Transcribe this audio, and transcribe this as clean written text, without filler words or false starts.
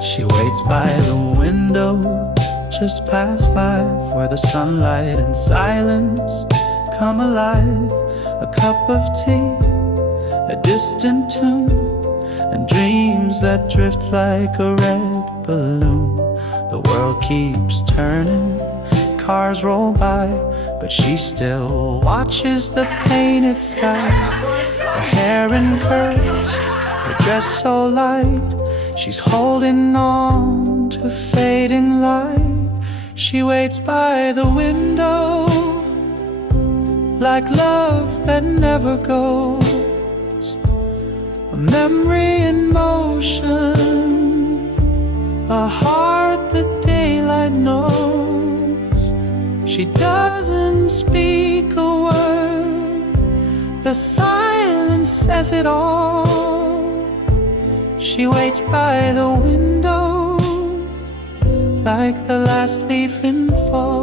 She waits by the window just past 5, where the sunlight and silence come alive. A cup of tea, a distant tune, and dreams that drift like a red balloon. The world keeps turning, cars roll by, but she still watches the painted sky. Her hair in curls, her dress so light, she's holding on to fading light. She waits by the window, like love that never goes, a memory in motion, a heart that daylight knows. She doesn't speak a word, the silence says it all. She waits by the window, like the last leaf in fall.